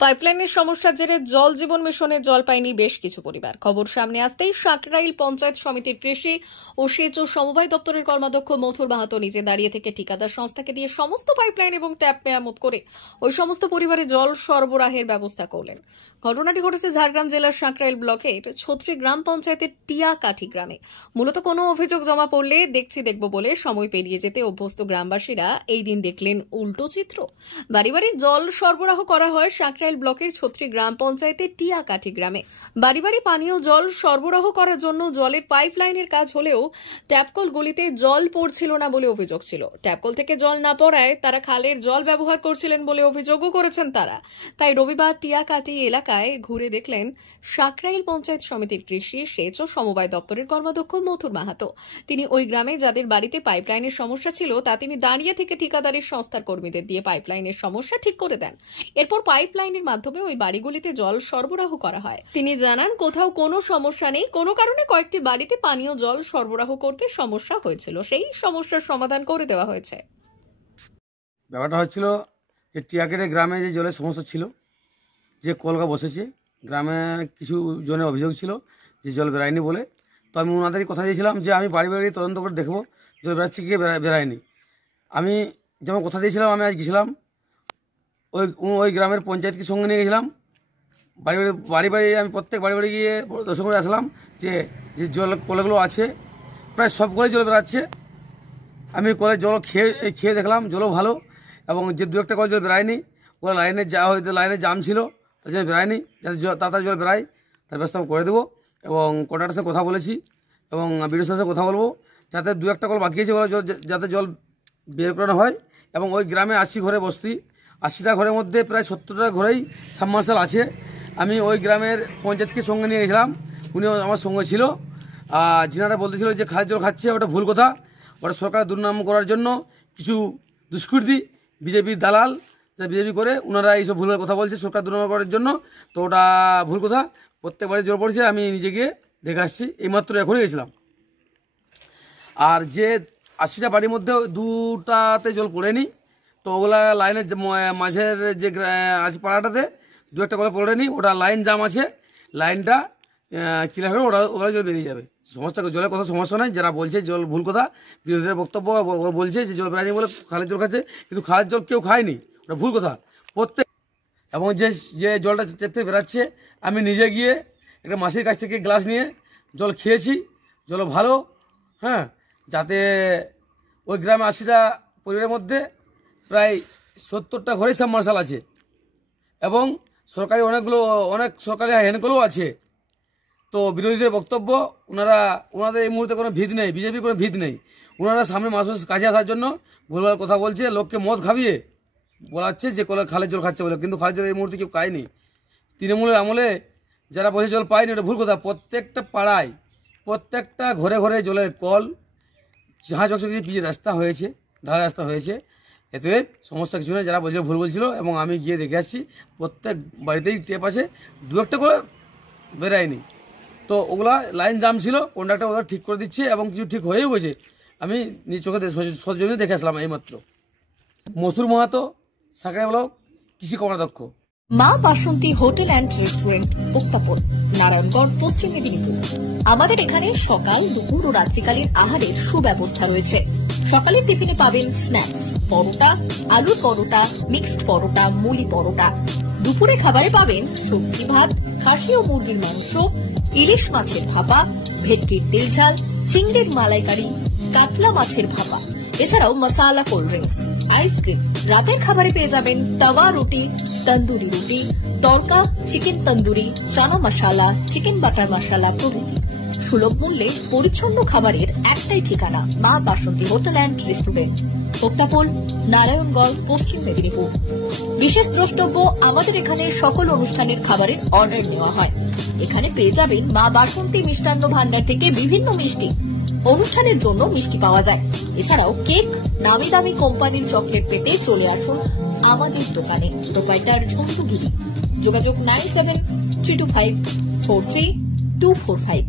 পাইপলাইনের সমস্যার জেরে জল জীবন মিশনে জল পায়নি বেশ কিছু পরিবার। খবর সামনে আসতেই সাকরাইল পঞ্চায়েত সমিতির কৃষি ও সেচ ও সমবায় দপ্তরের কর্মাধ্যক্ষ মথুর মাহাতো নিজে দাঁড়িয়ে থেকে ঠিকাদার সংস্থাকে দিয়ে সমস্ত পাইপলাইন এবং ট্যাপ মেরামত করে ওই সমস্ত পরিবারে জল সরবরাহের ব্যবস্থা করলেন। ঘটনাটি ঘটেছে ঝাড়গ্রাম জেলার সাকরাইল ব্লকের ছত্রি গ্রাম পঞ্চায়েতের টিয়াকাঠি গ্রামে। মূলত কোনো অভিযোগ জমা পড়লে দেখব বলে সময় পেরিয়ে যেতে অভ্যস্ত গ্রামবাসীরা এই দিন দেখলেন উল্টো চিত্র। বাড়ি বাড়ি জল সরবরাহ করা হয় সাকরাইল ব্লকের ছত্রি গ্রাম পঞ্চায়েতের টিয়াকাঠি গ্রামে। বাড়ি বাড়ি পানীয় জল সরবরাহ করার জন্য জলের পাইপলাইনের কাজ হলেও ট্যাপকলগুলিতে জল পড়ছিল না বলে অভিযোগ ছিল। ট্যাপকল থেকে জল না পড়ায় তারা খালের জল ব্যবহার করছিলেন বলে অভিযোগও করেছেন তারা। তাই রবিবার টিয়াকাঠি এলাকায় ঘুরে দেখলেন সাকরাইল পঞ্চায়েত সমিতির কৃষি সেচ ও সমবায় দপ্তরের কর্মাধ্যক্ষ মথুর মাহাতো। তিনি ওই গ্রামে যাদের বাড়িতে পাইপলাইনের সমস্যা ছিল তা তিনি দাঁড়িয়ে থেকে ঠিকাদারের সংস্থার কর্মীদের দিয়ে পাইপলাইনের সমস্যা ঠিক করে দেন। এরপর পাইপলাইনের মাধ্যমে ওই বাড়িগুলিতে জল সরবরাহ করা হয়। তিনি জানান, কোথাও কোনো সমস্যা নেই, কোনো কারণে কয়েকটি বাড়িতে পানীয় জল সরবরাহ করতে সমস্যা হয়েছিল, সেই সমস্যার সমাধান করে দেওয়া হয়েছে। ব্যাপারটা হচ্ছিল যে টিয়াকাঠি গ্রামে যে জলের সমস্যা ছিল, যে কলকা বসেছে, গ্রামে কিছু জনের অভিযোগ ছিল যে জল বেরায়নি বলে। তো আমি ওনাদেরই কথা দিয়েছিলাম যে আমি বাড়ি বাড়ি তদন্ত করে দেখবো জল বেরাচ্ছে কি বেরায়নি। আমি যেমন কথা দিয়েছিলাম, আমি আজ গেছিলাম ওই গ্রামের পঞ্চায়েতকে সঙ্গে নিয়ে গেছিলাম। বাড়ি বাড়ি আমি প্রত্যেক বাড়ি বাড়ি গিয়ে দর্শন করে আসলাম যে যে জল কলগুলো আছে প্রায় সব কলে জল বেরাচ্ছে। আমি কলের জল খেয়ে দেখলাম জলও ভালো, এবং যে দু একটা কল জল বেরায়নি ওরা লাইনে জাম ছিল, তার জন্য বেরায়নি। যাতে তাড়াতাড়ি জল বেরায় তার ব্যবস্থা করে দেবো, এবং কন্ট্রাক্টরের সাথে কথা বলেছি এবং বিডিওর সাথে কথা বলবো যাতে দু একটা কল বাকি আছে ওরা যাতে জল বের করানো হয়। এবং ওই গ্রামে 80 ঘরে বস্তি, 80টা ঘরের মধ্যে প্রায় 70টা ঘরেই সাবমার্শাল আছে। আমি ওই গ্রামের পঞ্চায়েতকে সঙ্গে নিয়ে গেছিলাম, উনিও আমার সঙ্গে ছিল। যিনারা বলতেছিল যে খালের জল খাচ্ছে, ওটা ভুল কথা। ওটা সরকারের দুর্নাম করার জন্য কিছু দুষ্কৃতী বিজেপির দালাল বিজেপি করে ওনারা এইসব ভুলের কথা বলছে সরকার দুর্নাম করার জন্য। তো ওটা ভুল কথা, প্রত্যেক বাড়ি জল পড়েছে। আমি নিজে গিয়ে দেখে আসছি, এইমাত্র এখনই গেছিলাম। আর যে 80টা বাড়ির মধ্যে 2টাতে জল পড়েনি, তো ওগুলা লাইনের মাঝের যে আছে পাড়াটাতে 2 একটা করে পড়েনি, ওটা লাইন জাম আছে। লাইনটা ক্লিয়ার হয়ে ওরা জল বেরিয়ে যাবে। জলের কথা সমস্যা নাই। যারা বলছে জল ভুল কথা, বিরোধীদের বক্তব্য বলছে যে জল বেরায়নি বলে খালের জল খাচ্ছে, কিন্তু খালের জল কেউ খায়নি, ওটা ভুল কথা। এবং যে জলটা টেপ থেকে বেরাচ্ছে, আমি নিজে গিয়ে একটা মাসির কাছ থেকে গ্লাস নিয়ে জল খেয়েছি, জল ভালো। হ্যাঁ, যাতে ওই গ্রামে 80টা পরিবারের মধ্যে প্রায় 70টা ঘরে সাবমার্শাল আছে, এবং সরকারি অনেক সরকারি হ্যান্ডকলও আছে। তো বিরোধীদের বক্তব্য, ওনাদের এই মুহূর্তে কোনো ভিত নেই, বিজেপির কোনো ভিত নেই। ওনারা সামনে মানুষের কাছে আসার জন্য ভুলভাল কথা বলছে, লোককে মদ খাবিয়ে বলাচ্ছে যে খালের জল খাচ্ছে বলে, কিন্তু খালের জল এই মুহূর্তে কেউ খায়নি। তৃণমূলের আমলে যারা বলছে জল পায়নি, ওটা ভুল কথা। প্রত্যেকটা পাড়ায়, প্রত্যেকটা ঘরে ঘরে জলের কল, জাহাজ চকচকে পিচের রাস্তা হয়েছে, ঢালাই রাস্তা হয়েছে। এতে সমস্যা কিছু নেই। যারা বলছিল ভুল বলছিল, এবং আমি গিয়ে দেখে আসছি প্রত্যেক বাড়িতেই টেপ আছে, 2 একটা করে বেরায়নি। তো ওগুলা লাইন জাম ছিল, কন্ডাক্টর ওরা ঠিক করে দিচ্ছে, এবং কিছু ঠিক হয়েও গেছে। আমি নিজ চোখে সজনে দেখে আসলাম এইমাত্র। মথুর মাহাতো, সাকরাইল ব্লক কৃষি কর্মাধ্যক্ষ। মা বাসন্তী হোটেল অ্যান্ড রেস্টুরেন্ট, উত্তাপন, নারায়ণগড়, পশ্চিম মেদিনীপুর। আমাদের এখানে সকাল, দুপুর ও রাত্রিকালীন আহারের সুব্যবস্থা রয়েছে। সকালের টিফিনে পাবেন স্ন্যাক্স, পরোটা, আলুর পরোটা, মিক্সড পরোটা, মুলি পরোটা। দুপুরে খাবারে পাবেন সবজি ভাত, খাসি ও মুরগির মাংস, ইলিশ মাছের ভাপা, ভেটকির তেল ঝাল, চিংড়ির মালাইকারি, কাতলা মাছের ভাপা, এছাড়াও মশালা কোল্ড ড্রিঙ্কস, আইসক্রিম। রাতের খাবারে পেয়ে যাবেন তাওয়া রুটি, তন্দুরি রুটি, তড়কা, চিকেন তন্দুরি, চানা মশালা, চিকেন বাটার মশালা প্রভৃতি। সুলভ মূল্যে পরিচ্ছন্ন খাবারের একটাই ঠিকানা, মা বাসন্তী হোটেল অ্যান্ড রেস্টুরেন্ট, উত্তাপন, নারায়ণগড়, পশ্চিম মেদিনীপুর। বিশেষ দ্রষ্টব্য, আমাদের এখানে সকল অনুষ্ঠানের খাবারের অর্ডার নেওয়া হয়। এখানে পেয়ে যাবেন মা বাসন্তী মিষ্টান্ন ভান্ডার থেকে বিভিন্ন মিষ্টি। অনুষ্ঠানের জন্য মিষ্টি পাওয়া যায়। এছাড়াও কেক, নামি দামি কোম্পানির চকলেট পেতে চলে আসুন আমাদের দোকানে। প্রোপাইটার ঝন্টু গিরি। যোগাযোগ 9732543245।